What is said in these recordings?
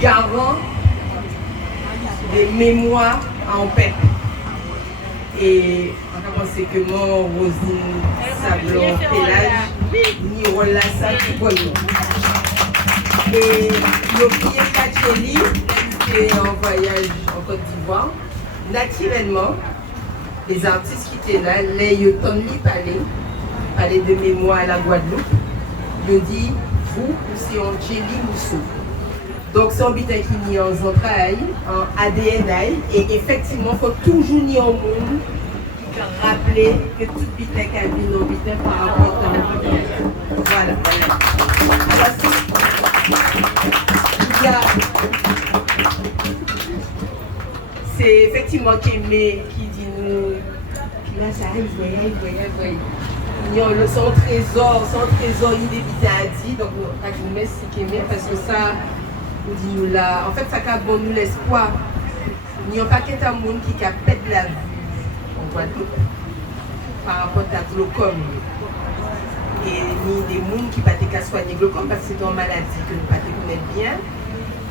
garant des mémoires en paix. Et on pense que moi, Rosine, Sablon, Pélage, ni Rolla, ça, tout pour nous. Et le prier Catherine, qui est en voyage en Côte d'Ivoire, naturellement, les artistes qui étaient là, les Yoton parler de mémoire à la Guadeloupe, ils dit, vous, c'est en Jelly Moussou. Donc, c'est un bitin qui est en entrailles, en ADN, et effectivement, il faut toujours dire au monde qui rappeler que tout bitin qui a vu nos bitins par rapport à nous. Voilà. Alors, c'est effectivement qui dit nous, là, ça arrive, il y a son trésor, il est vite à dire, donc on a c'est qui est parce que ça, nous dit nous là, en fait, ça a bon nous l'espoir. Il n'y a pas qu'un monde qui a pète la vue en Guadeloupe par rapport à glaucome. Et ni des gens qui ne peuvent pas soigner glaucome parce que c'est une maladie que nous ne connaissons pas bien.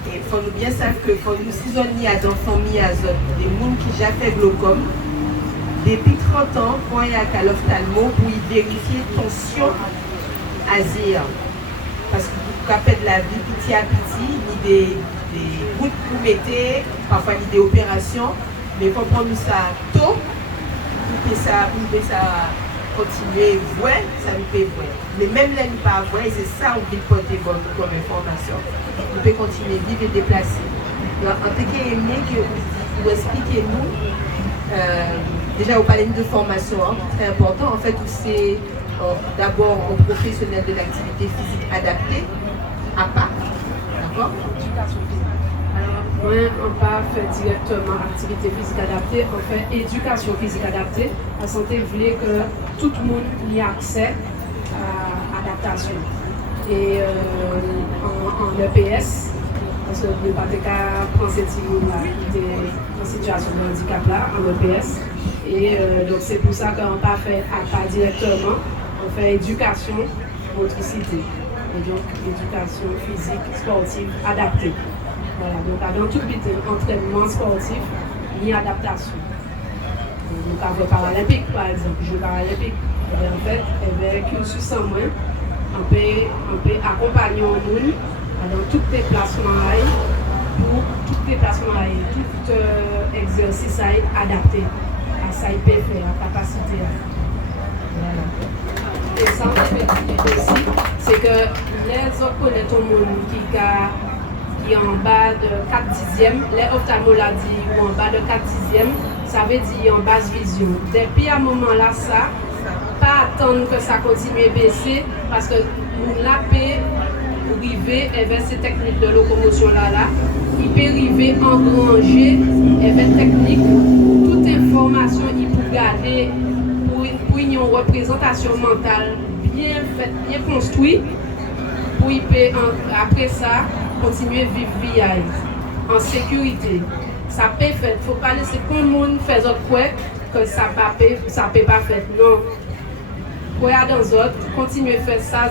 Et il faut nous bien savoir que quand nous saisonnions à des familles azote, des gens qui ont fait glaucome, depuis 30 ans, quand il y a un l'ophtalmo pour y vérifier tension azir. Parce que vous capez de la vie petit à petit, ni des routes pour mettre, parfois ni des opérations, mais il faut prendre ça tôt pour que ça continuer voir, ça nous peut voir. Mais même là, nous pas voir, c'est ça qu'on veut porter comme information. Nous pouvons continuer à vivre et déplacer. Donc, en tout cas, aimé que vous expliquez nous. Déjà, vous parlez de formation, hein, très important. En fait, c'est d'abord un professionnel de l'activité physique adaptée, à part. D'accord? Alors, moi, on pas fait directement activité physique adaptée, on fait éducation physique adaptée. La santé voulait que tout le monde ait accès à l'adaptation. Et en EPS, parce que le PATECA prend cette figure-là qui était en situation de handicap là, en EPS. Et donc c'est pour ça qu'on n'a pas fait APA directement, on fait éducation, motricité. Et donc éducation physique, sportive, adaptée. Voilà, donc dans tout le entraînement sportif, il y a adaptation. Donc avec paralympique par exemple, jeux paralympiques, en fait, avec cursus en moins, on peut accompagner un monde dans tous les placements pour tout exercice adapté à ça il peut faire, à capacité. Voilà. Et ça on peut dire aussi, c'est que les autres connaissent tout le monde qui est en bas de 4 dixièmes, les ophtalmologies ou en bas de 4 dixièmes, ça veut dire en basse vision. Depuis un moment là, ça, pas attendre que ça continue à baisser parce que nous la paix arriver avec ces techniques de locomotion là, il peut arriver engranger avec technique toute information il peut garder pour une représentation mentale bien faite, bien construite pour il peut après ça continuer à vivre vie en sécurité. Ça peut faire, il ne faut pas laisser tout le monde faire autre quoi que ça peut pas faire. Non. Quoi dans autres, continuer à faire ça,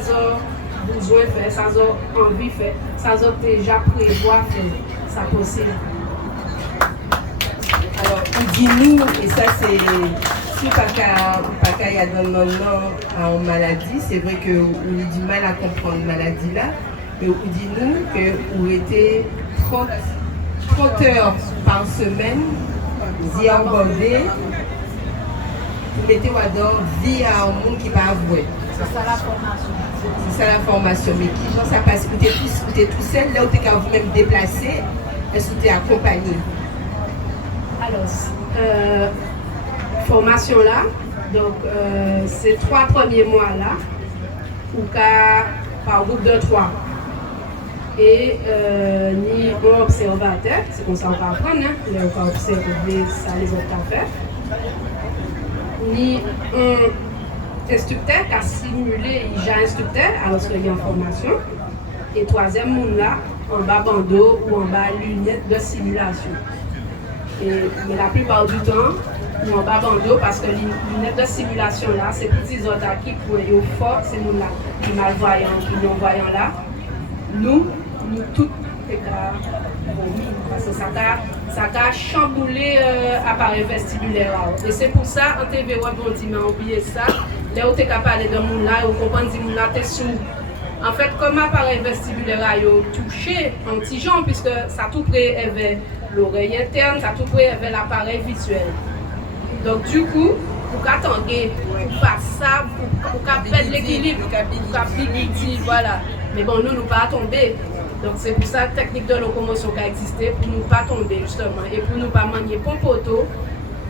besoin de faire, ça envie de faire, ça déjà prévoir faire, ça possible. Alors, dis-nous, et ça c'est, si pas qu'il y a dans le nom en maladie, c'est vrai que on a du mal à comprendre la maladie là, mais dis-nous que vous était 30 heures par semaine, d'y aborder, vous mettez dans vie à un monde qui va avouer. C'est ça la formation. C'est ça la formation. Mais qui genre ça passe? Vous êtes tout seul, là où vous êtes vous-même déplacé, est-ce que vous êtes accompagné? Alors, formation là, donc ces 3 premiers mois là, ou par groupe de 3. Et ni un observateur, c'est comme ça qu'on va apprendre, hein, on va observer ça les autres à faire. Ni un instructeur qui a simulé, il y a instructeur alors qu'il y a en formation. Et troisième monde là, en bas bandeau ou en bas lunettes de simulation. Mais la plupart du temps, ou en bas bandeau parce que les lunettes de simulation là, c'est petits autres qui pour être fort, c'est nous là, qui malvoyants, qui non-voyants là. Nous tous t'es qu'à vomir. Parce que ça a chamboulé l'appareil vestibulaire. Et c'est pour ça, en TV, on dit, mais oubliez ça. Là où t'es qu'à parler de moun là, on comprend que moun là, t'es sous. En fait, comme l'appareil vestibulaire a touché un petit genre, puisque ça tout près avait l'oreille interne, ça tout près avait l'appareil visuel. Donc du coup, pour qu'attendre, pour faire ça, pour perdre l'équilibre, pour qu'appliquer, voilà. Mais bon, nous pas tomber. Donc c'est pour ça la technique de locomotion qui a existé, pour nous pas tomber justement, et pour nous pas manier pompoto,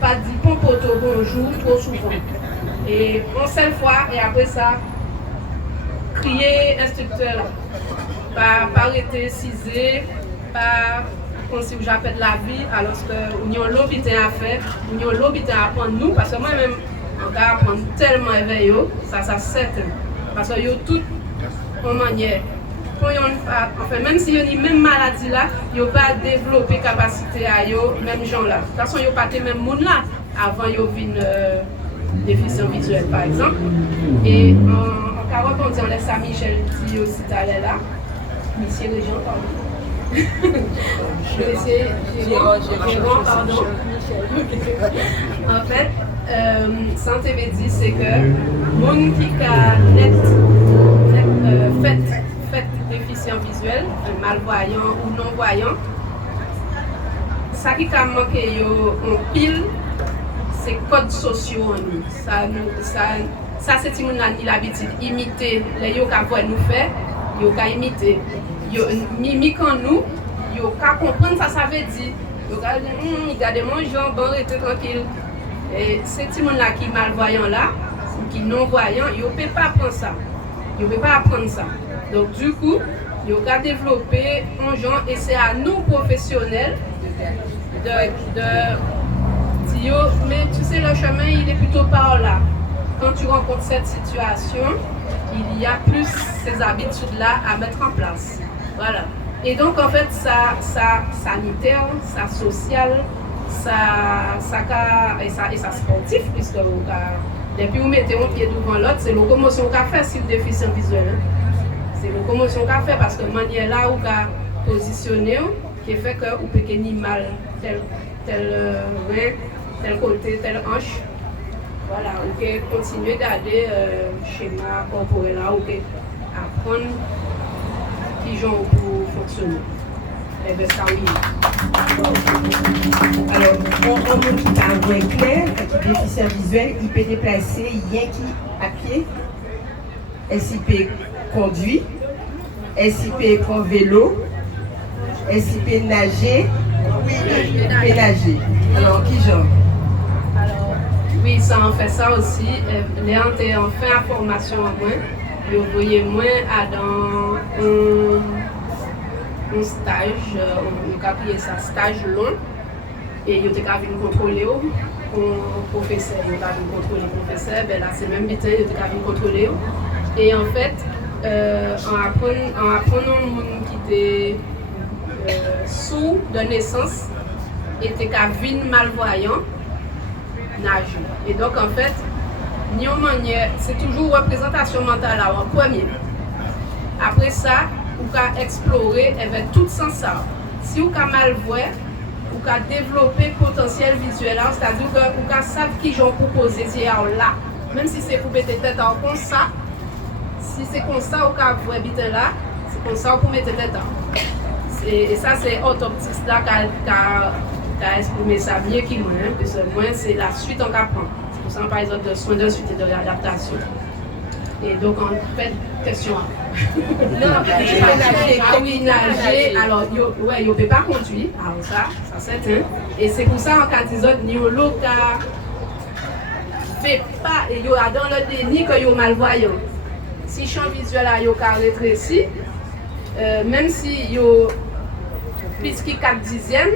pas dire pompoto bonjour trop souvent. Et une seule fois, et après ça, crier instructeur, pas arrêter, ciser, pas comme si j'appelle la vie, alors que nous avons l'obité à faire, nous avons l'obité à apprendre nous, parce que moi-même, on va apprendre tellement éveillé, ça c'est certain. Parce que nous tout en manière. Enfin, même si vous avez même maladie là, vous pas développer capacité à eux, même gens là. De toute façon, vous pas les mêmes monde là avant vous une déficient visuel par exemple. Et en carotte, on laisse Saint-Michel dit aussi tout à l'heure là. Monsieur Régent, pardon. Jérôme, pardon. En fait, santé médecine, c'est que monde qui a fait déficient visuel, malvoyant ou non-voyant, ça qui a manqué en pile, c'est codes sociaux en nous. Ça c'est si on a l'habitude d'imiter les yo qu'a nous faire, yo qu'a imiter. Yo mimique en nous, yo qu'a comprendre ça veut dire. Yo qu'a regarder mon gens, bon rester tranquille. Et ces petits là qui malvoyant là, qui non-voyant, yo peut pas apprendre ça. Yo peut pas apprendre ça. Donc du coup, il y a développé un genre et c'est à nous professionnels de dire mais tu sais le chemin il est plutôt par là. Quand tu rencontres cette situation, il y a plus ces habitudes là à mettre en place. Voilà. Et donc en fait ça sanitaire, ça social, ça sportif puisque depuis vous mettez un pied devant l'autre, c'est locomotion qu'a fait si le déficient visuel. C'est la locomotion qu'a fait parce que manière là où qu'a positionné qui fait que vous pouvez ni mal tel rein, tel côté, telle hanche. Voilà, vous pouvez continuer à garder schéma corporel là, vous pouvez apprendre qui genre pour fonctionner. Et bien ça oui. Alors, un mot qui a un point clair, qui est déficient visuel, il peut déplacer rien qui à pied, SIP conduit, SIP prend vélo, SIP nager, peut nager. Alors, qui genre? Alors, oui, ça en fait ça aussi. Les gens ont fait la formation en moins. Vous voyez moins dans un stage, on a appelé ça stage long. Et ils ont venir contrôler le professeur. Ils ont venir contrôler le professeur. Ben là, c'est même bitin, ils ont venir contrôler. Et en fait, en apprenant un monde qui était sous de naissance, était venir malvoyant, nager. Et donc en fait, c'est toujours représentation mentale en premier. Après ça, vous pouvez explorer avec tout sens. Si vous avez mal voir, vous pouvez développer potentiel visuel, c'est-à-dire que vous pouvez savoir qui j'en propose là. Même si c'est pour mettre tête en comme ça, si c'est comme ça, vous pouvez habiter là, c'est comme ça, vous pouvez mettre tête en. Et ça, c'est orthoptiste là qui a exprimé ça mieux que moi, parce que moi, c'est la suite en apprend. C'est pour ça, par exemple, de soins de suite et de réadaptation. Et donc, en fait, question. Oui, nager. Alors, ouais, il ne peut pas conduire. Alors, ça c'est certain. Et c'est pour ça, en cas d'isode, il y a fait pas, et il y a dans le déni que il est malvoyant. Si le champ visuel a rétréci, même si il y a plus que 4 dixièmes,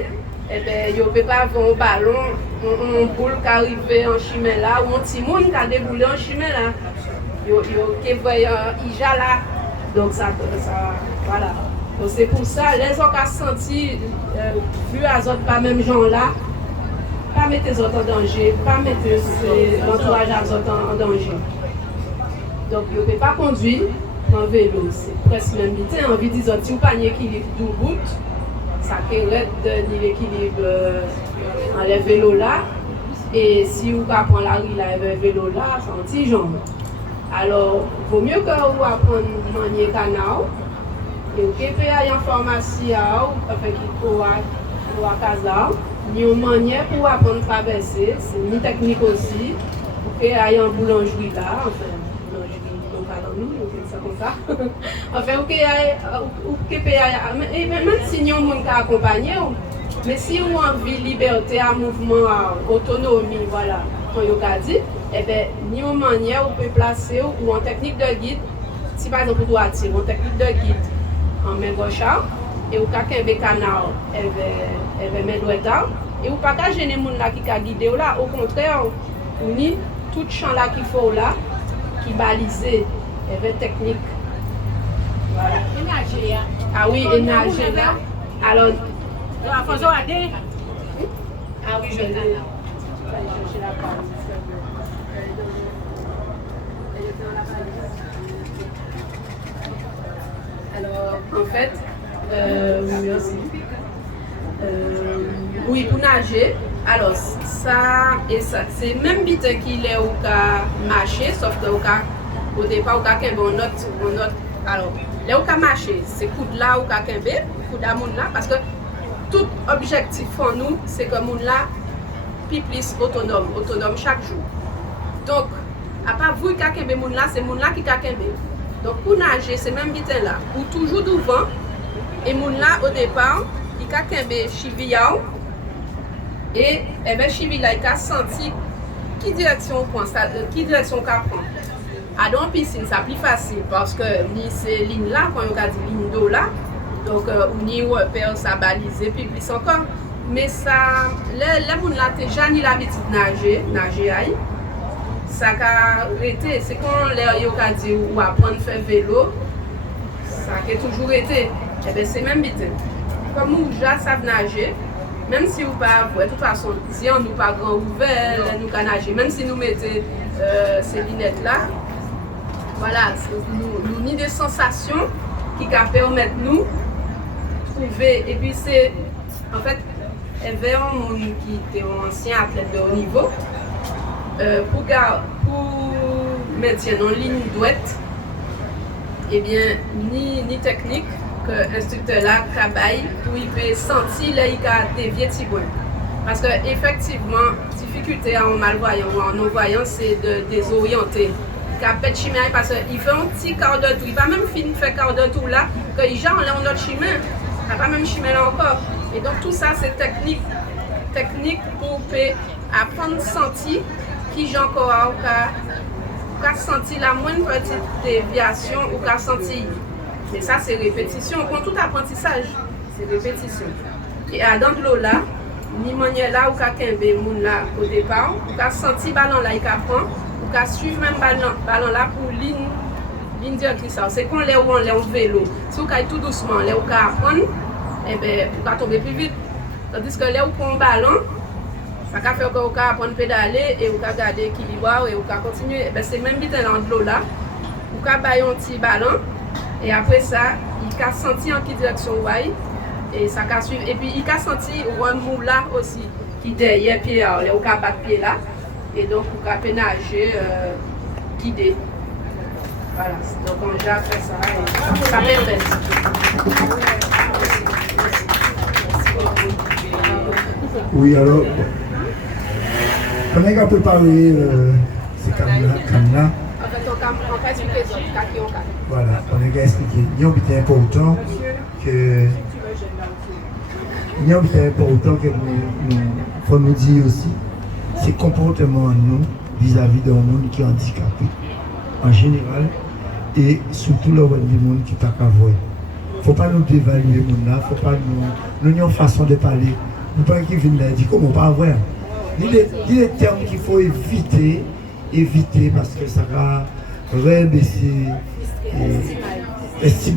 eh bien, il ne peut pas avoir un ballon, une boule qui arrive en chemin là, ou un petit monde qui a déboulé en chemin là. Il y a un ija là. Donc, ça voilà. Donc, c'est pour ça, les gens qui ont senti, vu les autres pas même gens là, pas mettre les autres en danger, pas mettre l'entourage des autres en danger. Donc, il ne peut pas conduire, prend vélo, c'est presque même vite. Envie de dire, si vous pas l'équilibre de route, ça crée de l'équilibre dans le vélo là. Et si vous prend la rue là, le vélo là, c'est un petit genre. Alors, il vaut mieux que vous appreniez à manier canal. Et vous pouvez aller en pharmacie, avec la casa, ni une manière pour apprendre à traverser, c'est une technique aussi. Vous pouvez aller en boulangerie là, enfin, comme ça. Enfin, vous pouvez aller, même si vous avez un accompagné, mais si vous avez envie de liberté, à mouvement, à autonomie, voilà, comme vous avez dit, eh bien, ni une manière, vous pouvez placer ou en technique de guide, si par exemple vous doit tirer, en technique de guide, en main gauche, et vous avez un canal, et vous main droite, et vous ne pouvez pas gêner les gens qui ont guidé là, au contraire, vous avez tout champ là qu'il faut là, qui est balisé, et vous technique. Voilà. Et nager, ah oui, et nager là. Alors, ah oui, je vais chercher la partie. Alors, en fait, merci. Oui, pour nager, alors ça et ça, c'est même vite qu'il est au cas marcher, sauf que au départ, au cas qu'il y a une autre. Alors, là où marcher, c'est coup de là, au cas qu'il y a coup de là, parce que tout objectif pour nous, c'est que moun là plus autonome chaque jour. Donc, à part vous qui avez moun là, c'est moun là qui avez. Donc, pour nager, c'est même vite là. Ou toujours devant, et moun là, au départ, il a chivia, et bien chivia, il a senti qui direction on prend, qui direction on prend. À dans piscine, c'est plus facile parce que ni ces lignes là, quand on a dit ligne d'eau là, donc on y repère ça balisé, puis plus encore. Mais ça, les gens là, déjà ni l'habitude de nager aïe. Ça a été, c'est quand les gens ont dit ou apprendre à faire vélo, ça a toujours été. Et bien c'est même vite. Comme nous, déjà savons nager, même si vous pas, de toute façon, si on nous pas grand ouvert, nous pas nager, même si nous mettons ces lunettes là, voilà, nous ni des sensations qui permettent nous trouver. Et puis c'est, en fait, il y avait un monde qui était un ancien athlète de haut niveau. Pour mettre en ligne douette, eh bien, ni technique que l'instructeur là travaille pour il peut sentir là il a dévié petit point. Parce que effectivement, difficulté en malvoyant ou en non-voyant, c'est de désorienter. Il a fait chemin parce qu'il fait un petit quart de tour. Il va même finir faire quart de tour là, que il genre là on a notre chemin. Il n'a pas même chemin là encore. Et donc tout ça c'est technique pour apprendre à sentir qui j'ai encore senti la moindre petite déviation ou qu'a senti. Mais ça c'est répétition. Pour tout apprentissage, c'est répétition. Et à dans l'eau là, ni manière là ou qu'a kembe moun là au départ, ou qu'a senti ballon là il prend, ou qu'a suivre même ballon là pour ligne directrice. C'est quand les on en vélo. Si vous caille tout doucement, les ou qu'a apprendre, et ben vous qu'a tomber plus vite. Tandis que les ou prend ballon, ça va faire que vous pouvez apprendre à pédaler et vous pouvez garder l'équilibre et vous pouvez continuer. C'est même vite dans l'eau là. Vous pouvez faire un petit ballon et après ça, il peut sentir en quelle direction vous allez et ça va suivre. Et puis il peut sentir un mou là aussi qui est derrière pied, vous pouvez battre pied là et donc vous pouvez nager guidé. Voilà, donc on a fait ça et ça permet. Oui, alors. Pendant qu'on peut parler, c'est Camilla. En fait, on va expliquer ça, voilà, on va expliquer. Il est important que. Il est important que nous faut nous dire aussi, c'est comportement nous vis-à-vis d'un monde qui est handicapé, en général, et surtout le monde qui n'est pas qu'à voir. Il ne faut pas nous dévaluer le monde là, il ne faut pas nous ayons une façon de parler. Nous pas qui viennent là dire comment pas voir. Il est des termes qu'il faut éviter parce que ça va rebaisser l'estime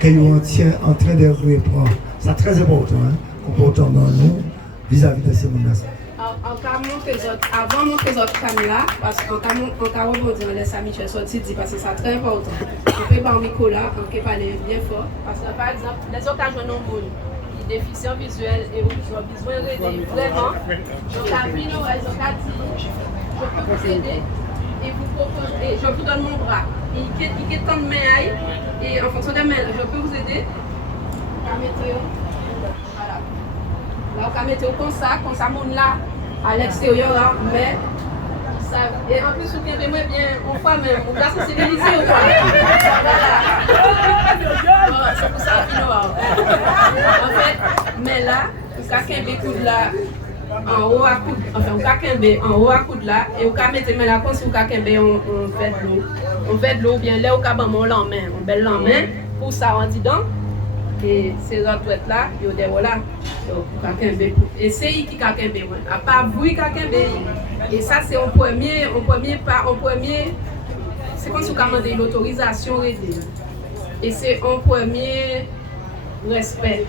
que vous êtes en train de reprendre. C'est très important, hein, comportement nous vis-à-vis de ces gens-là. Avant de montrer votre caméra, parce qu'en cas rebondir, on laisse Michel sortir, parce que c'est très important. On peut parler Nicolas, on peut parler bien fort. Parce que par exemple, les occasions non bonnes, les déficients visuels et ils ont besoin d'aider vraiment. Donc la vie, ils ont dit, je peux vous aider et vous propose, et je vous donne mon bras. Il y a tant de mains et en fonction des mains, je peux vous aider. Voilà. Là, on peut mettre comme ça, mon là, à l'extérieur, là, mais ça. Et en plus, vous avez moins bien, on voit même, on a sensibilisé ou quoi. Voilà. C'est pour ça qu'il en fait, mais là, vous avez un coude là, en haut à coude, enfin, vous avez en haut à coude là, et vous avez mettre les mains là, comme si vous avez on fait de l'eau. On fait de l'eau, bien là, vous avez mon l'en-main, on belle l'en-main, pour ça, on dit donc. Et ces autres là, ils ont des voilà. Et c'est qui qui a à part vous qui a et ça c'est un premier, c'est comme si vous demandez l'autorisation et c'est un premier respect.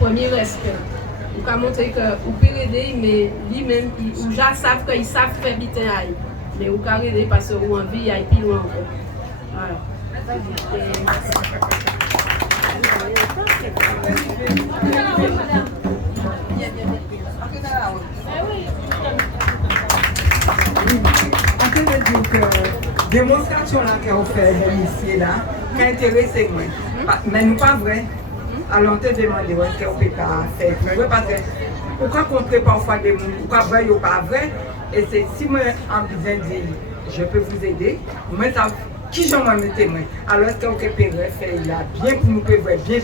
Vous pouvez montrer que vous pouvez aider, mais lui-même, ou déjà savent qu'ils savent faire vite mais vous pouvez aider parce que vous avez envie d'aller plus loin encore. Voilà. On peut dire que la démonstration qu'on fait ici, là, qui intéresse moi. Mais nous pas vrai. Alors on te demande est-ce qu'on ne peut pas faire. Mais parce que pourquoi rencontrer parfois des gens, pourquoi vrai ou pas vrai. Et c'est si moi en besoin de dire je peux vous aider, moi ça qui j'en ai mis moi. Alors est-ce qu'on peut faire là bien pour nous faire bien.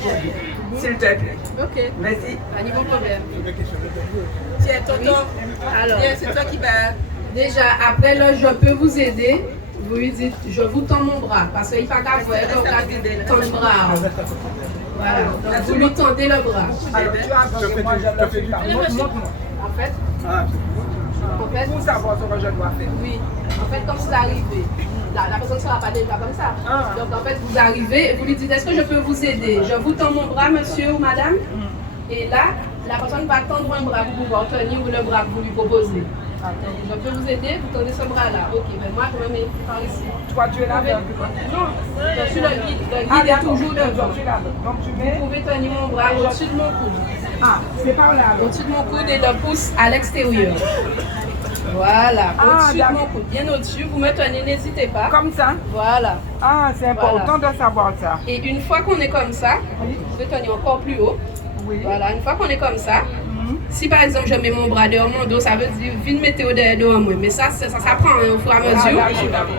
S'il te plaît. Ok. Merci. Pas de problème. Tiens, tonton. Alors, c'est toi qui vas. Déjà, après là, je peux vous aider. Vous lui dites, je vous tends mon bras. Parce qu'il ne faut pas tendre le bras. Voilà. Donc, vous lui tendez le bras. Alors, tu as moi je le fais. Montre-moi. En fait, pour savoir ce que je dois faire. Oui. En fait, quand vous arrivez, la personne ne sera pas déjà comme ça. Donc, en fait, vous arrivez et vous lui dites, est-ce que je peux vous aider? Je vous tends mon bras, monsieur ou madame. Et là, la personne va tendre un bras pour pouvoir tenir le bras que vous lui proposez. Je peux vous aider, vous tendez ce bras-là. Ok, mais moi, je me mets par ici. Toi, tu es là? Non, je suis le guide. Le guide est toujours devant. Donc, Vous pouvez tenir mon bras au-dessus de mon coude. Ah, c'est par là. Au-dessus de mon coude et le pouce à l'extérieur. Voilà, au-dessus de mon coude, bien au-dessus. Vous me tenez, n'hésitez pas. Comme ça? Voilà. Ah, c'est important de savoir ça. Et une fois qu'on est comme ça, vous pouvez tenir encore plus haut. Oui. Voilà, une fois qu'on est comme ça, si par exemple je mets mon bras derrière mon dos, ça veut dire une météo derrière moi. Mais ça prend au fur et à mesure.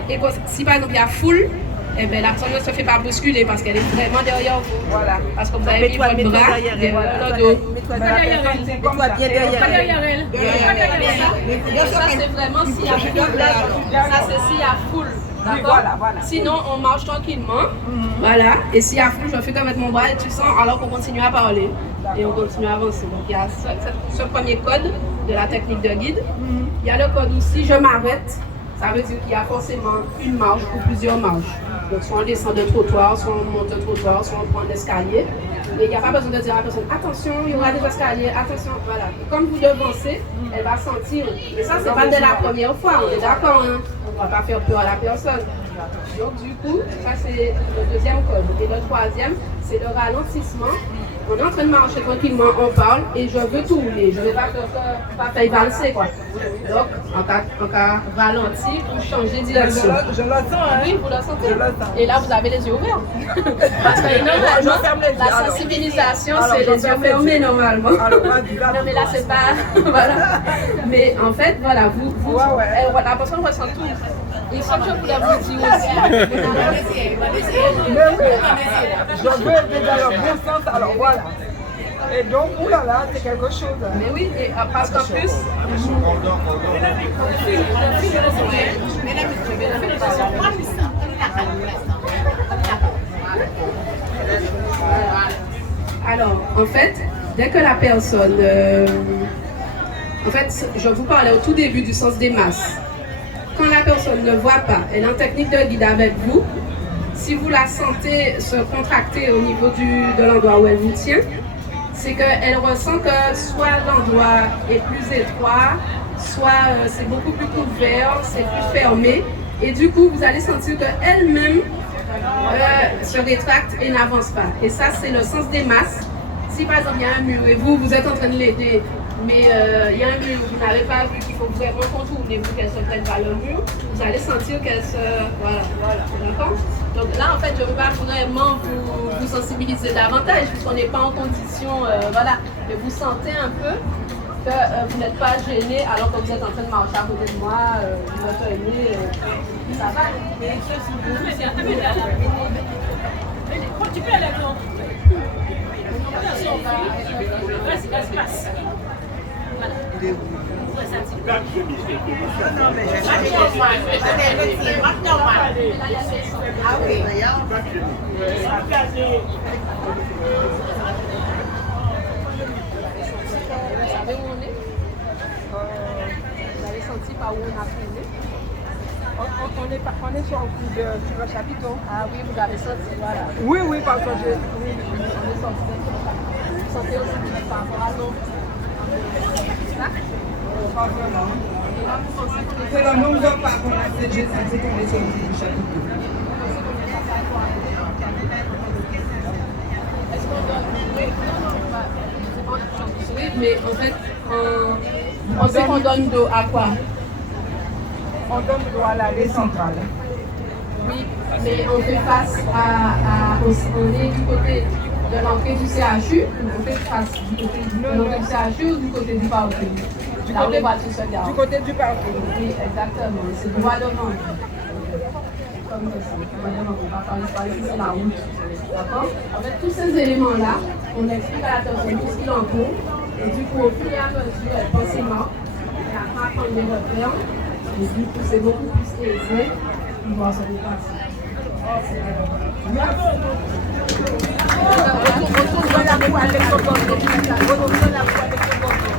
Et si par exemple il y a foule, eh bien, la personne ne se fait pas bousculer parce qu'elle est vraiment derrière vous. Voilà. Parce que vous avez mis votre bras derrière le dos. Mets-toi bien derrière elle. Ça, c'est vraiment s'il y a foule. Ça, c'est s'il y a foule. Oui, D'accord? voilà. Sinon, on marche tranquillement. Voilà. Et s'il y a foule, je fais comme mettre mon bras et tu sens alors qu'on continue à parler. Et on continue à avancer. Donc, il y a ce premier code de la technique de guide. Il y a le code où si je m'arrête, ça veut dire qu'il y a forcément une marche ou plusieurs marches. Donc, soit on descend de trottoir, soit on monte de trottoir, soit on prend l'escalier. Mais il n'y a pas besoin de dire à la personne, attention, il y aura des escaliers, attention, voilà. Et comme vous devancez, elle va sentir. Mais ça, c'est pas de la première fois, on est d'accord, hein? On ne va pas faire peur à la personne. Donc, du coup, ça, c'est le deuxième code. Et le troisième, c'est le ralentissement. On est en train de marcher tranquillement, on parle et je veux tourner. Je ne vais pas faire valser, quoi. Donc, en cas ralenti, vous changez de direction. Je le sens, hein? Oui, vous le sentez. Je le sens. Et là, vous avez les yeux ouverts. Parce que normalement, la sensibilisation, c'est les yeux fermés normalement. Alors, vas-y, non, mais là, c'est pas. Voilà. Mais en fait, voilà, la personne ressent tout. Et ce que je voulais vous dire aussi. Mais oui, je veux aider dans le bon sens, alors voilà. Et donc, oulala, c'est quelque chose. Mais oui, et parce qu'en plus. Alors, en fait, dès que la personne. En fait, je vous parlais au tout début du sens des masses. Quand la personne ne voit pas, elle est en technique de guide avec vous. Si vous la sentez se contracter au niveau de l'endroit où elle vous tient, c'est qu'elle ressent que soit l'endroit est plus étroit, soit c'est beaucoup plus couvert, c'est plus fermé. Et du coup, vous allez sentir qu'elle-même se rétracte et n'avance pas. Et ça, c'est le sens des masses. Si par exemple, il y a un mur et vous êtes en train de l'aider, mais il y a un mur, vous n'avez pas vu qu'il faut vraiment contournez-vous qu'elle se prenne par le mur, vous allez sentir qu'elle se... Voilà. D'accord? Donc là, en fait, je ne veux pas vraiment vous sensibiliser davantage, puisqu'on n'est pas en condition, voilà, mais vous sentez un peu que vous n'êtes pas gêné alors que vous êtes en train de marcher à côté de moi, vous m'attendez, ça va? Tu peux aller avant. Passe. Voilà. Non, mais ah oui. Vous savez où on est? Vous avez senti par où on a freiné? On est sur le chapiteau. Ah oui, vous avez senti, voilà. Oui, parce que On est sorti de ça. Vous sentez aussi par rapport à l'eau. Ça? pas vraiment. Et là, vous pensez qu'on est C'est le nombre de pas qu'on a fait, j'ai senti qu'on est sorti du chapiteau. Est-ce qu'on donne? Oui, non, mais en fait, on sait qu'on donne d'eau à quoi? On donne le droit à l'allée centrale. Oui, mais on fait face on est du côté de l'entrée du CHU, on fait face du côté de l'entrée du CHU ou du côté du parking? Là où les voitures se gardent. Du côté du parking. Oui, exactement, c'est droit devant. Comme ça, on va parler c'est la route. D'accord? En fait, tous ces éléments-là, on explique à la personne tout ce qu'il en faut. Et du coup, au fur et à mesure, elle pense mort, elle apprend à prendre des repères. Et du coup, c'est beaucoup plus aisé de voir se dépasser. Retourne la boue avec son bordel. Retourne la boue avec son bordel.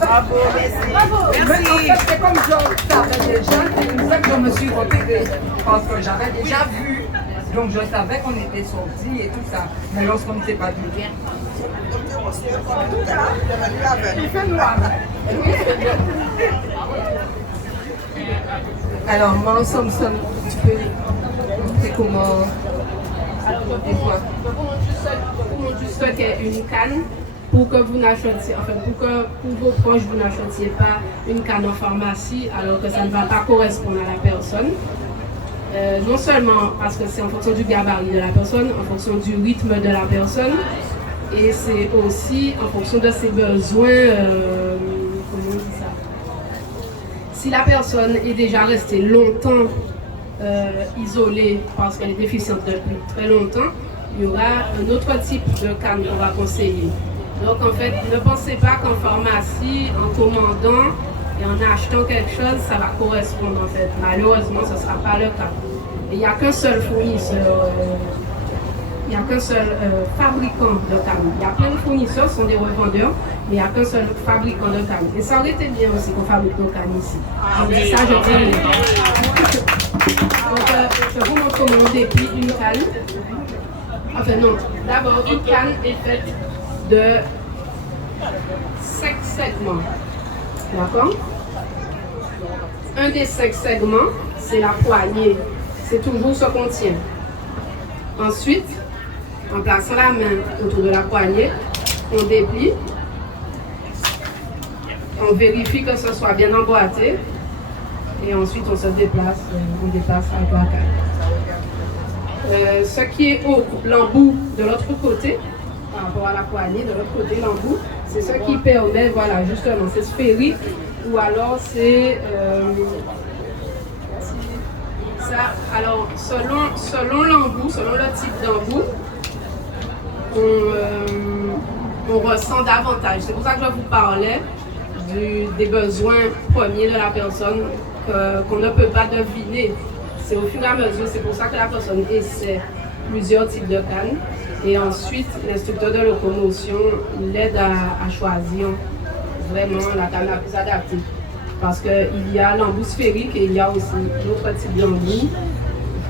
Bravo, merci. Mais en fait, c'est comme je savais déjà, c'est comme ça que je me suis repérée. Parce que j'avais déjà vu, donc je savais qu'on était sortis et tout ça. Mais lorsqu'on ne s'est pas dit, il fait noir. Alors, moi, Samson, tu peux montrer comment. Alors, je vous montre juste ce qu'est une canne pour que vous n'achetiez, enfin, pour vos proches, vous n'achetiez pas une canne en pharmacie alors que ça ne va pas correspondre à la personne. Non seulement parce que c'est en fonction du gabarit de la personne, en fonction du rythme de la personne, et c'est aussi en fonction de ses besoins, comment on dit ça? Si la personne est déjà restée longtemps isolée parce qu'elle est déficiente depuis très longtemps, il y aura un autre type de canne qu'on va conseiller. Donc en fait, ne pensez pas qu'en pharmacie, en commandant et en achetant quelque chose, ça va correspondre en fait. Malheureusement, ce ne sera pas le cas. Et il n'y a qu'un seul fournisseur, il n'y a qu'un seul fabricant de cannes. Il y a plein de fournisseurs, ce sont des revendeurs, mais il n'y a qu'un seul fabricant de cannes. Et ça aurait été bien aussi qu'on fabrique nos cannes ici. Je dis ça, je dis. Donc, je vous montre comment on déplie une canne. Enfin non, d'abord, une canne est faite de 5 segments. D'accord? Un des 5 segments, c'est la poignée. C'est toujours ce qu'on tient. Ensuite, en plaçant la main autour de la poignée, on déplie. On vérifie que ce soit bien emboîté. Et ensuite, on se déplace, avec la canne. Ce qui est au l'embout de l'autre côté, par rapport à la poignée, de l'autre côté, l'embout, c'est ce qui permet, voilà, justement, c'est sphérique ou alors c'est ça. Alors, selon l'embout, selon le type d'embout, on ressent davantage. C'est pour ça que je vous parlais des besoins premiers de la personne qu'on ne peut pas deviner. C'est au fur et à mesure, c'est pour ça que la personne essaie plusieurs types de cannes. Et ensuite, l'instructeur de locomotion l'aide à choisir vraiment la canne la plus adaptée. Parce qu'il y a l'embout sphérique et il y a aussi d'autres types d'embout.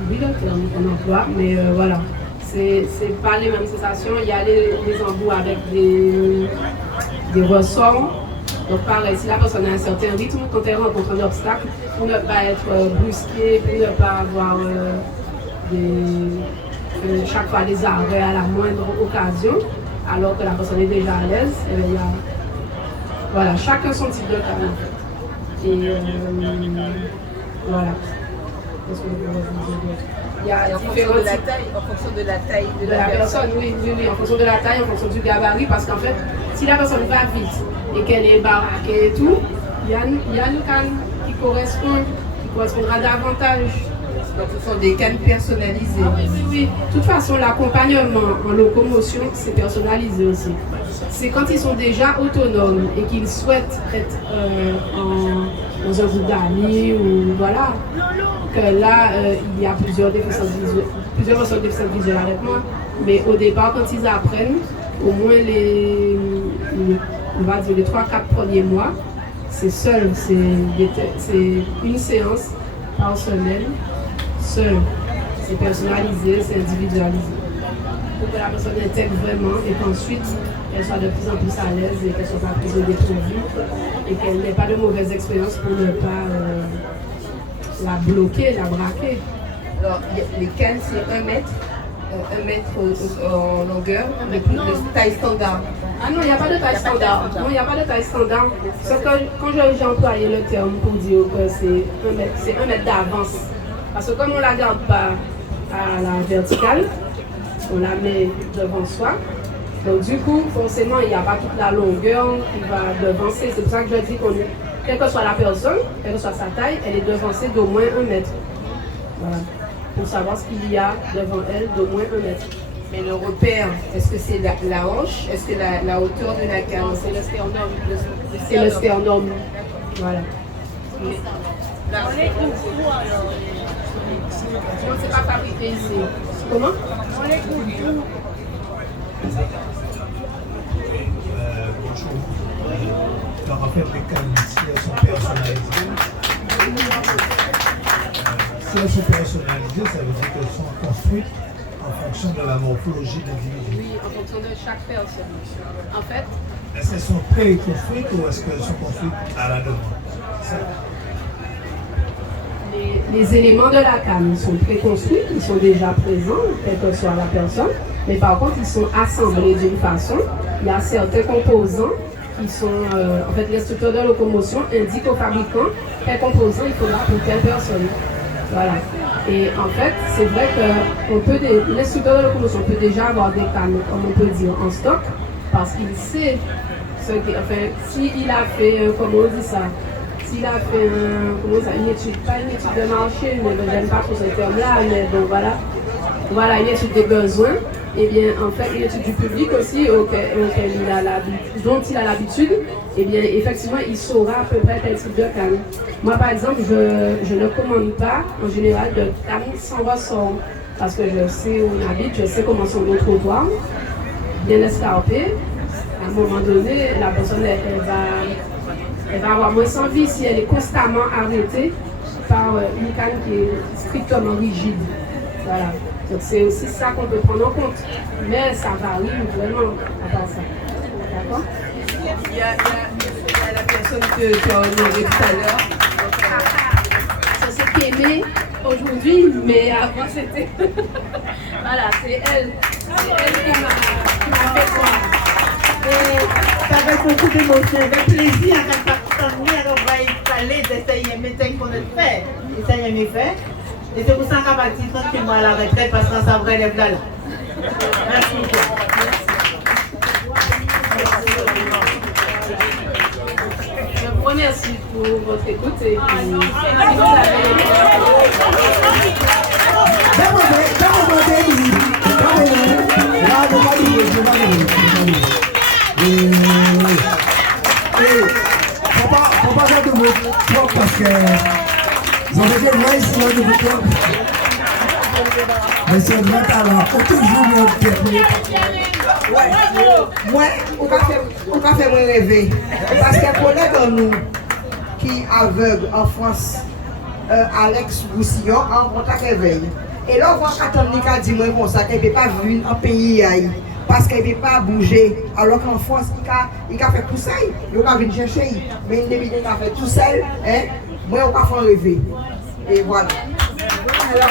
Oui, le terme qu'on emploie, mais voilà. C'est pas les mêmes sensations. Il y a les embouts avec des ressorts. Donc pareil, si la personne a un certain rythme, quand elle rencontre un obstacle, pour ne pas être brusquée, pour ne pas avoir chaque fois des arrêts à la moindre occasion, alors que la personne est déjà à l'aise, il y a, voilà, chacun son type de canne. Et voilà. Qu'est-ce que je peux vous dire? Il y a différents types. En fonction de la taille de la personne, oui, en fonction de la taille, en fonction du gabarit, parce qu'en fait, si la personne va vite et qu'elle est baraquée et tout, il y a une canne qui correspondra davantage. Donc ce sont des cannes personnalisées. Ah, oui. De toute façon, l'accompagnement en locomotion, c'est personnalisé aussi. C'est quand ils sont déjà autonomes et qu'ils souhaitent être dans un groupe d'amis ou voilà, que là, il y a plusieurs personnes déficientes visuelles avec moi. Mais au départ, quand ils apprennent, au moins on va dire les 3-4 premiers mois, c'est seul, c'est une séance par semaine, seul. C'est personnalisé, c'est individualisé. Pour que la personne intègre vraiment et qu'ensuite elle soit de plus en plus à l'aise et qu'elle ne soit pas prise au dépourvu et qu'elle n'ait pas de mauvaise expérience pour ne pas la bloquer, la braquer. Alors, les cannes, c'est 1 mètre. 1 mètre en longueur, mais plus de taille standard. Ah non, il n'y a pas de taille standard. Non, il n'y a pas de taille standard. Quand j'ai employé le terme pour dire que c'est 1 mètre d'avance. Parce que comme on ne la garde pas à la verticale, on la met devant soi. Donc du coup, forcément, il n'y a pas toute la longueur qui va devancer. C'est pour ça que je dis quelle que soit la personne, quelle que soit sa taille, elle est devancée d'au moins 1 mètre. Voilà. Pour savoir ce qu'il y a devant elle d'au moins 1 mètre. Mais le repère, est-ce que c'est la hanche? Est-ce que la hauteur de la canne? C'est le sternum. C'est le sternum. Voilà. C'est pas fabriqué ici. Comment? Bonjour. Alors en fait, les cannes ici, elles sont personnalisées. Si elles sont personnalisées, ça veut dire qu'elles sont construites en fonction de la morphologie de l'individu. Oui, en fonction de chaque personne. En fait, est-ce qu'elles sont pré-construites ou est-ce qu'elles sont construites à la demande? les éléments de la canne sont préconstruits, ils sont déjà présents, quelle que soit la personne, mais par contre, ils sont assemblés d'une façon. Il y a certains composants qui sont, en fait, l'instructeur de locomotion indique au fabricant quel composant il faudra pour telle personne. Voilà. Et en fait, c'est vrai que l'instructeur de locomotion peut déjà avoir des cannes, comme on peut dire, en stock, parce qu'il sait ce qui, enfin, s'il a fait, comment on dit ça, s'il a fait une étude, pas une étude de marché, mais j'aime pas trop ce terme-là, mais donc voilà, une étude des besoins, et bien en fait une étude du public aussi dont il a l'habitude, et bien effectivement il saura à peu près quel type de canne. Moi par exemple, je ne commande pas en général de canne sans ressort, parce que je sais où on habite, je sais comment sont nos trottoirs, bien escarpés. À un moment donné, la personne elle va avoir moins envie si elle est constamment arrêtée par une canne qui est strictement rigide. Voilà. Donc c'est aussi ça qu'on peut prendre en compte. Mais ça varie vraiment à part ça. D'accord? Il y a la personne que tu as honorée tout à l'heure. Ça s'est aimé aujourd'hui, mais avant c'était. Voilà, c'est elle. C'est elle qui m'a fait croire. Avec beaucoup d'émotion, avec plaisir, quand on va parler de ça, il y qu'on a fait. Et ça, il y a fait. Et c'est pour ça qu'on va dire tranquillement à la retraite parce qu'on s'en va les là. Merci beaucoup. Je vous remercie pour votre écoute et puis si vous Faut pas faire de mots parce que Vous avez moi ici, là, de vous. Mais c'est un grand talent. Pour toujours nous dire. Moi, on va faire me rêver. Parce qu'il y a un collègue en nous qui est aveugle en France, Alex Roussillon, en contact réveil. Et là, on voit qu'Attendika a dit moi comme ça, qu'il ne peut pas vivre en pays parce qu'il ne peut pas bouger. Alors qu'en France, il a fait tout seul. Il a venir chercher. Mais il a fait tout seul. Hein? Moi, on va faire rêver. Et voilà. Alors,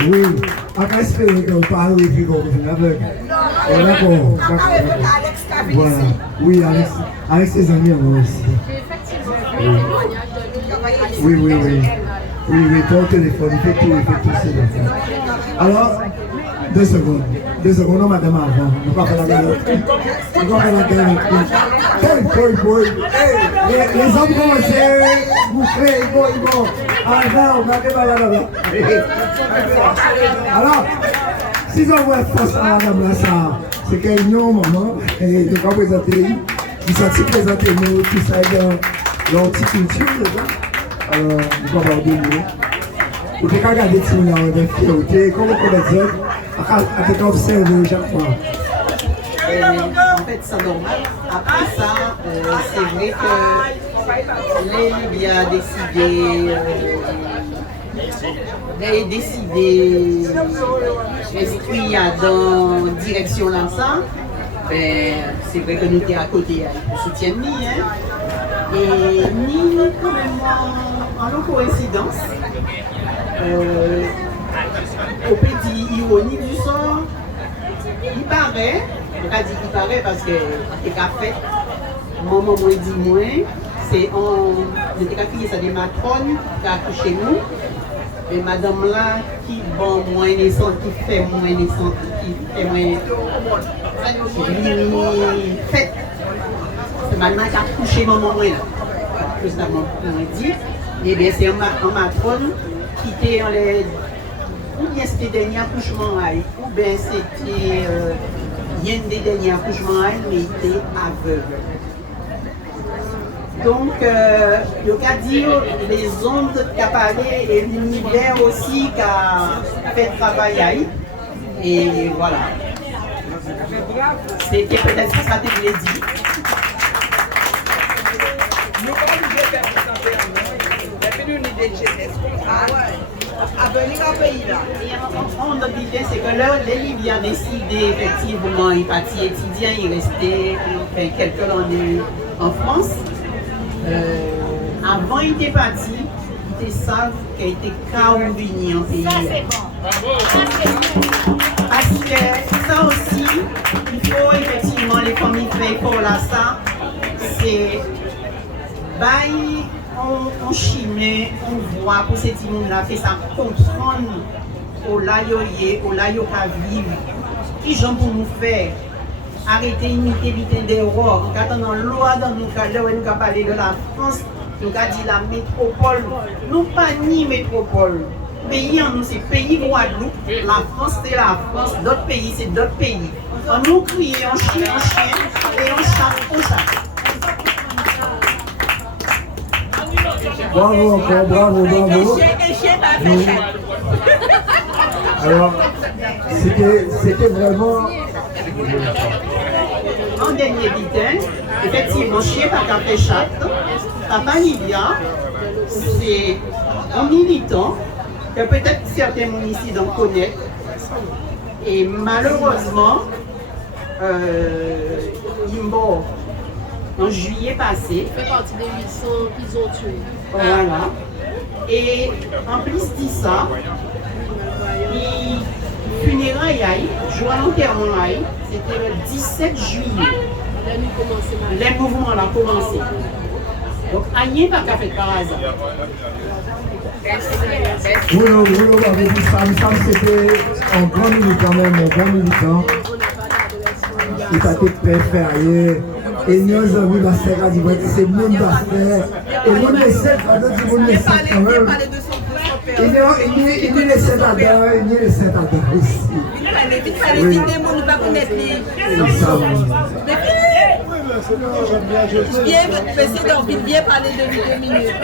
oui, on va espérer qu'on parle et puis qu'on revienne avec. Non, Alex Cavill. Voilà. Oui, avec ses amis, moi aussi. Oui, ton téléphone, il fait tout, Alors, 2 secondes, non, madame, avant. Nous ne pouvons pas faire la guerre. Boy. Les hommes commencent à bouffer, ils vont. Alors, si on voit force à madame là, ça, c'est qu'elle non, maman, et de quoi présenter, ils sont présenter nous, tout ça, leur petite culture, alors, nous allons avoir des mots. Vous pouvez regarder tout là avec fierté, comme on connaît ça, à être observé chaque fois. En fait, c'est normal. Après ça, c'est vrai que les Libyens a décidé d'inscrire dans la direction là ça. C'est vrai que nous étions à côté pour soutien ni, hein. Et ni quand même en coïncidence. Au petit ironie du sort, il paraît parce que c'est qu'a fait, maman m'a dit moi, c'est on était qu'à crier ça des matrones qui a accouché nous, et madame là qui bon moins naissante, qui fait moins naissante, qui fait moins fait, c'est madame qui a accouché maman moi là, que ça m'a dit, et bien c'est un matrone qui était en les ou bien c'était le dernier accouchement, ou bien c'était rien des derniers accouchements, mais il était aveugle. Donc, il y a dit les ondes qui ont parlé et l'univers aussi qui a fait travail. Et voilà. C'était peut-être ça que je voulais dire. Nous ne pouvons pas faire tout ça. Et puis nous, nous déchets. À venir au pays là. On l'idée, c'est que là, les Libyens ont décidé effectivement, ils partaient étudiants, ils restaient quelques années en France. Avant, ils étaient partis, ils savent qu'ils étaient carabiniers en pays. Ça, c'est bon. Parce que ça aussi, il faut effectivement, les familles payent pour là, ça, c'est. On chimé, on voit pour ces gens-là, fait ça comprendre au laïoyer, au laïo qu'à vivre. Qui j'en pour nous faire arrêter imiter d'erreur. En attendant loi dans nous cas, là où nous avons parlé de la France, nous avons dit la métropole. Nous pas ni métropole. Pays en nous c'est pays Guadeloupe. La France c'est la France. D'autres pays c'est d'autres pays. On nous crie, on chie, et on chatte. Bravo encore, bravo. Alors, c'était vraiment... En dernier bulletin, effectivement, chien pas qu'à faire chatte. Papa Lydia, c'est un militant que peut-être certains ici d'en connaissent. Et malheureusement, il est mort en juillet passé. Il fait partie des 800 qu'ils ont tués. Voilà. Et en plus de ça, les funérailles, jour d'enterrement, c'était le 17 juillet. Les mouvements ont commencé. Donc, Agnès n'a pas fait par hasard. Sam, c'était un grand militant même, un grand militant. Il a été préféré. Et nous avons vu la serre à dire que c'est le monde d'affaires. Et le monde de cette, il monde de cette quand même. Il est cette à l'heure, il est cette à l'heure aussi. Bien, monsieur Dorville, bien parler de lui 2 minutes.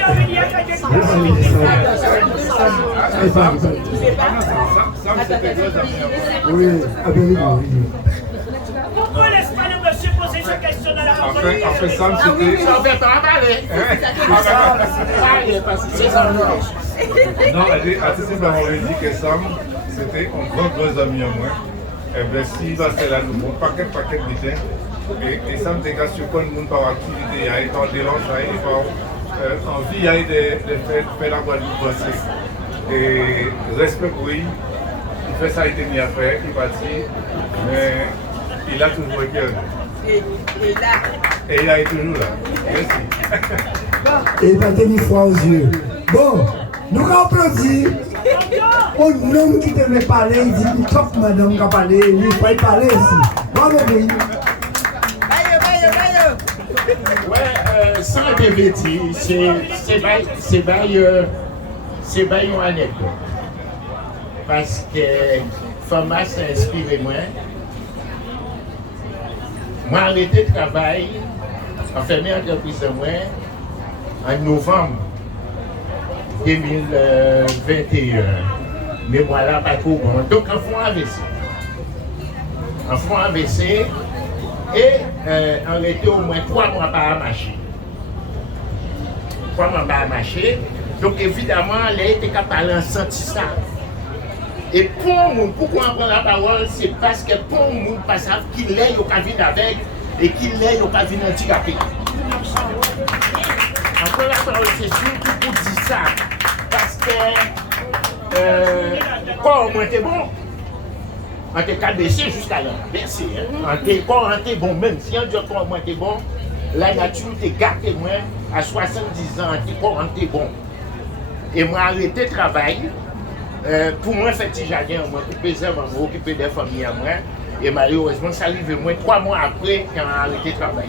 Oui, absolument. Pourquoi laisse pas le monsieur poser ses questions dans la rencontre? En fait, Sam, c'était. Ça fait pas parler. Non, Artiste m'avait dit que Sam, c'était un gros ami à moi. Et bien, si là, c'est là, nous avons paquet de meetings. Et Sam, c'est qu'à ce qu'on nous par activité, il y a un temps d'élan, il y a envie, il y a de faire la Guadeloupe passer. Et respect pour lui, il fait ça, il était mis à faire, il partit, mais il a toujours été là. Et il a été toujours là. Merci. Et il va tenir froid aux yeux. Bon, nous applaudissons. Un homme qui devait parler, il dit, top madame qui a parlé, il ne faut pas parler ici. Bravo, oui. Ouais, sans te bêtises, c'est bien une anecdote. Parce que Fama s'est inspiré moi. Moi, arrêté de travail, enfermé entreprise de moi, en novembre 2021. Mais voilà, pas trop bon. Donc, en fond AVC. Et arrêté au moins 3 mois par marché. 3 mois par marché. Donc évidemment, elle était capable de sentir ça. Et pourquoi on prend la parole, c'est parce que pour le monde ne savent qu'il est au cabine avec et qu'il est au cabine handicapé. On prend la parole, c'est surtout pour dire ça. Parce que quand on était bon, on était baissé jusqu'à là, baissé. On était bon, même si on dit qu'on était bon, la nature était gâtée moi à 70 ans, on était bon. Et moi arrêté le travail, pour moi faire petit jardin, moi occuper des enfants, occuper des familles à moi. Et malheureusement, ça arrive moi 3 mois après quand on a arrêté le travail.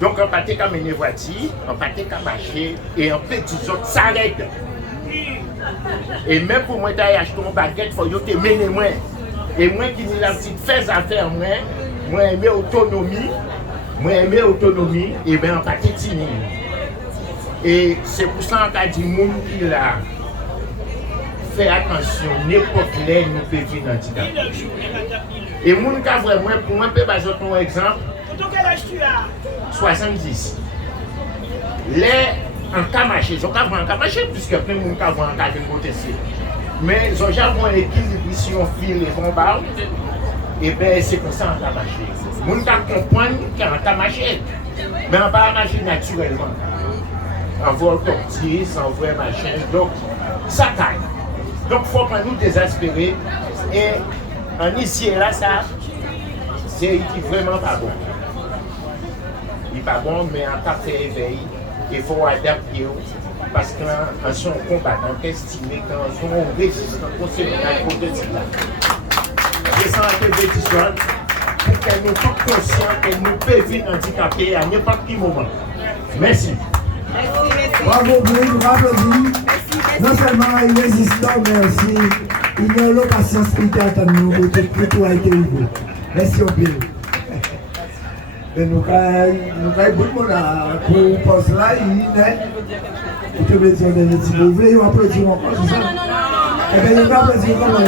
Donc on partait comme une voiture, on partait comme marcher et un petit autres s'arrête. Et même pour moi d'aller acheter une baguette, il faut que tu menes moi. Et moi qui dis la petite fais affaire, moi aimer autonomie, et bien en partie timide. Et c'est pour ça qu'on a dit moun qui l'a fait attention, n'importe là nous peut vivre dans handicap. Et moun qui a vraiment, pour moi, je peux baser ton exemple. Quel âge tu as? 70. Les en Kamaché, ils ont qu'à voir en Kamaché, puisque plein de monde qui a voir en Kamaché. Mais ils ont jamais un équilibre si on file les fonds bas. Et bien c'est pour ça en Kamaché. Les gens comprennent qu'il y a en Kamaché. Mais on va marcher naturellement. On voit le tortillé, on voit machin. Donc, ça taille. Donc, il faut pas nous désespérer. Et en ici et là, ça, c'est vraiment pas bon. Il n'est pas bon, mais en cas de éveil, il faut adapter. Parce qu'en son combattant, estimé qu'en son résistant, on se met à côté de cela. Je sens que je dis ça, pour qu'elle nous soit consciente qu'elle nous peut vivre handicapée à n'importe quel moment. Merci. Bravo, Bruno, bravo, Guy. Non seulement il est résistant, mais aussi il a la patience qui attend nous pour tout a été élevé. Merci au bien. Mais nous avons beaucoup de monde pour poser là, il est. Vous pouvez dire des petits mots. Vous voulez applaudir encore, c'est ça? Eh bien, nous allons applaudir encore.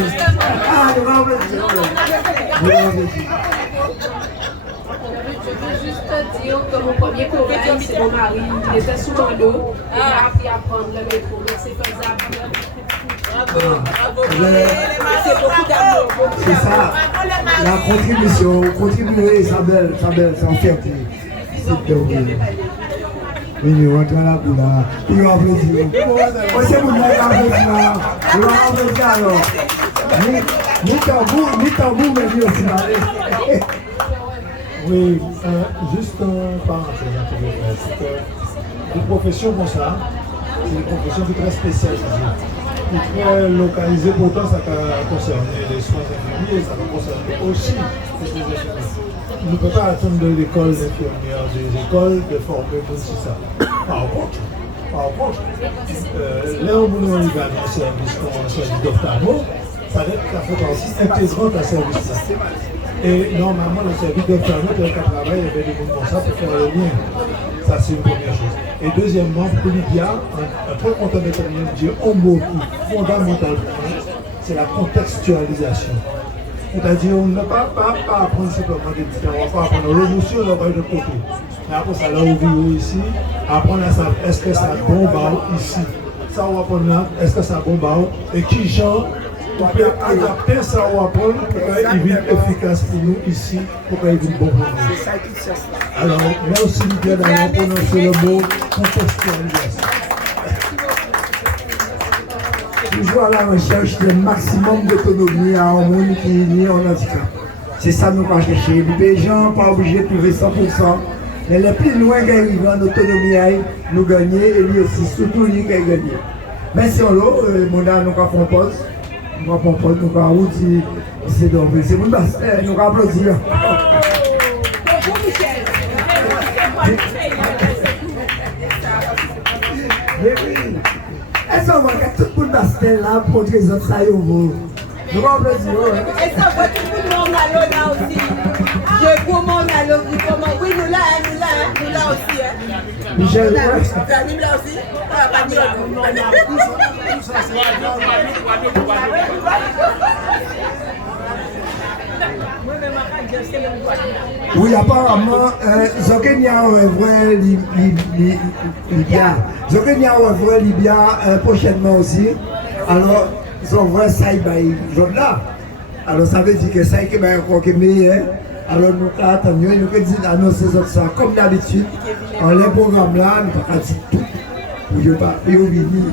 Ah, nous allons applaudir. Je veux juste dire que mon premier cobaye, c'est mon mari. Il était sous mon dos. Il a appris à prendre le métro. Donc c'est faisable. Bravo, bravo. C'est beaucoup d'amour. C'est ça. La contribution, contribuer, c'est belle, c'est en fierté. C'est bien. Oui, on rentre là pour là. Il va applaudir. On sait vous l'avez applaudi là. On va applaudir alors. Ni tambour, mais lui aussi. Oui, juste une parenthèse, c'est que une profession comme ça, c'est une profession qui est très spécialisée, qui est très localisée, pourtant ça concerne les soins infirmiers, ça concerne aussi les infirmiers. On ne peut pas attendre de l'école d'infirmière, des écoles de former pour ça. Par contre, là où nous avons un service d'ophtalmo, ça doit être la fréquence intégrante à service. Et normalement, le service de famille, il y a un travail, il y avait des gens comme ça pour faire le lien. Ça, c'est une première chose. Et deuxièmement, pour Lydia, un très content de dire un mot qui fondamental, c'est la contextualisation. C'est-à-dire, on ne va pas apprendre simplement des différents, on va pas apprendre l'émotion, on va de côté. Mais après ça, là où vivons ici, apprendre à savoir est-ce que ça bombarde ici. Ça, on va apprendre là, est-ce que ça bombarde et qui genre, on peut adapter ça, on va apprendre pour qu'il vienne efficace pour nous ici, pour qu'il vienne bon pour nous. Alors, merci Lydia d'avoir prononcé le mot contextualisation. Toujours à la recherche d'un maximum d'autonomie à un monde qui est né en handicap. C'est ça que nous allons chercher. Les gens ne sont pas obligés de trouver 100%. Mais les plus loin qu'ils arrivent en autonomie, nous gagnons et lui aussi, surtout lui qui a gagné. Merci à l'eau, nous allons faire pause. Nous allons faire pause, nous allons dire c'est dormir. C'est bon, nous allons applaudir. Bonjour Michel. Est-ce qu'on voit que tout le monde bastel là pour que les autres ça y vont? Nous allons applaudir. Est-ce qu'on voit tout le monde à l'eau là aussi? Je vous monde à l'eau, oui, nous là aussi. Michel, là aussi. Pas dire. Oui, apparemment, Zokenia aurait vrai Libya. Zokenia aurait vrai Libya prochainement aussi. Alors, ils ont vrai ça, ils là. Alors, ça veut dire que ça, il y a encore meilleur. Alors, nous attendons, nous pouvons annoncer ça comme d'habitude. En les programmes là, nous ne pouvons pas dire tout. Pour ne pas oublier.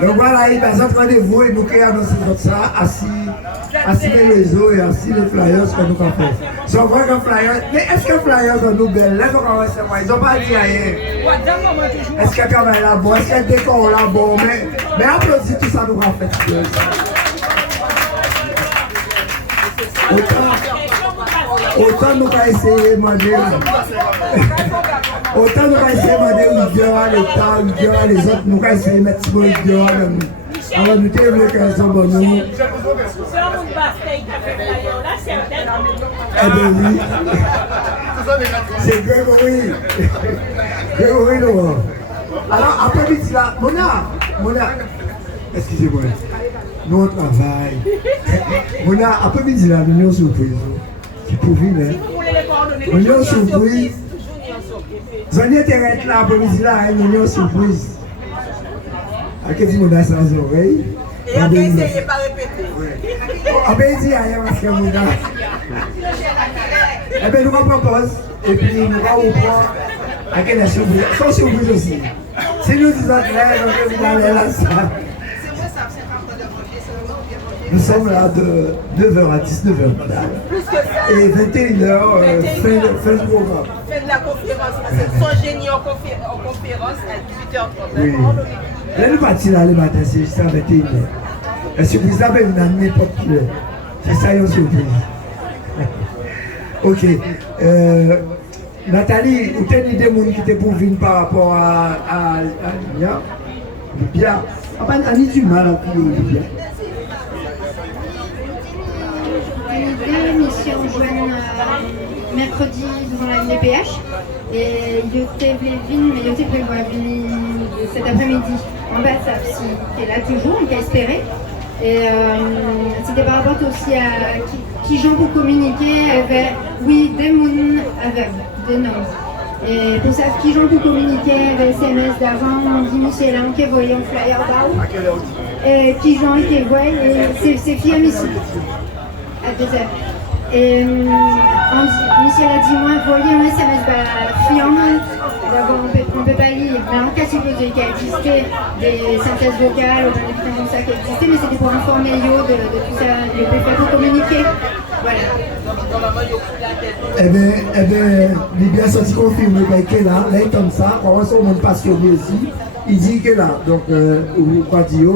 Donc voilà, il y a un rendez-vous et nous pouvons annoncer ça assis les réseaux et assis les flyers que nous avons fait. C'est vrai que flyers, mais est-ce que flyers sont nous belles? Là, ils n'ont pas dit rien. Est-ce que la caméra est là bon? Est-ce que le décor est là bon? Mais applaudis tout ça, nous avons fait. Autant nous avons essayé de demander. Autant nous avons essayé de demander où à l'État, où à les autres, nous avons essayé de mettre ce mot alors nous devons faire ça pour nous. Eh bien oui. C'est Grégory. Grégory Laurent. Alors après-midi là, Mona, excusez-moi, nous on travaille. Mona, après-midi là, nous avons une surprise. Qui pour venir. Nous avons une surprise. Zoni était là après-midi là, nous avons une surprise. À quel moment on a ça aux oreilles? Et on peut essayer de ne pas répéter. On peut dire rien parce que mon gars. Eh bien, nous on propose et puis nous allons reprendre à quelle surprise. Sans surprise aussi. Si nous disons clair, donc vous allez là ça. Nous sommes là de 9h à 19h. Et 21h, fin du programme. Fin de la conférence, parce qu'ils sont géniaux en conférence à 18h30. Oui. Là, nous partons là le matin, c'est juste à 21h. La surprise là, peut venir n'importe qui. C'est ça, une surprise. Ok. Nathalie, vous avez une idée de qui était pour venir par rapport à Libya? Libya. On a du mal à Libya. Ils se rejoignent mercredi devant la LDPH et il était prévu cet après-midi en Bassaf, qui est là toujours, qui a espéré. Et c'était par rapport aussi à qui gens pour communiquer avec, oui, des mouns aveugles, des noms. Et pour savoir qui gens pour communiquer avec SMS d'avant, on dit Michel, qui voyait en flyer d'avant. Et qui gens qui voient, et c'est filles ici. À 2h. Et Michel a dit, moi, voyez un SMS, d'abord on peut pas lire. En cas, il qui a existé des synthèses vocales, ou des trucs comme ça qui existaient, mais c'était pour informer Yo de tout ça, de faire pour communiquer. Voilà. Eh bien, Libya sorti confirmé qu'il est là, là il tombe ça, on va se monde passionné aussi. Il dit qu'il est là, donc, ou pas dire,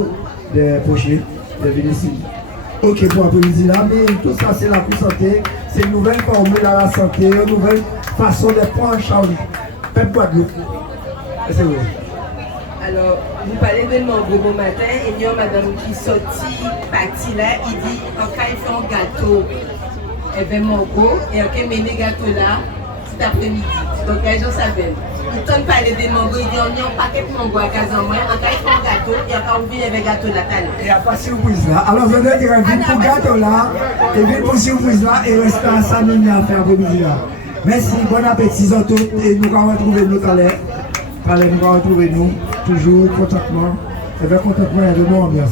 de prochain, de venir ici. Ok, pour après-midi là, mais tout ça c'est la santé, c'est une nouvelle formule à la santé, une nouvelle façon de prendre en charge. Peuple Guadeloupe. C'est vrai. Alors, vous parlez de mon gros matin, et il y a madame qui sortit, partie là, il dit, en cas il fait un gâteau, et bien mango, et on a mené gâteau là, cet après-midi. Donc les gens savent. Ils t'ont parlé des mango, ils disent on a un paquet de mango à Casamoué, on a fait un gâteau, et on a oublié avec gâteau là. Il n'y a pas de surprise là. Alors je vais dire, vite pour gâteau là, et vite pour surprise là, et reste à ça même à faire après-midi là. Merci, bon appétit à tous, et nous allons retrouver nous tout à l'heure. Nous allons retrouver nous, toujours contentement, et bien contentement et de bonne ambiance.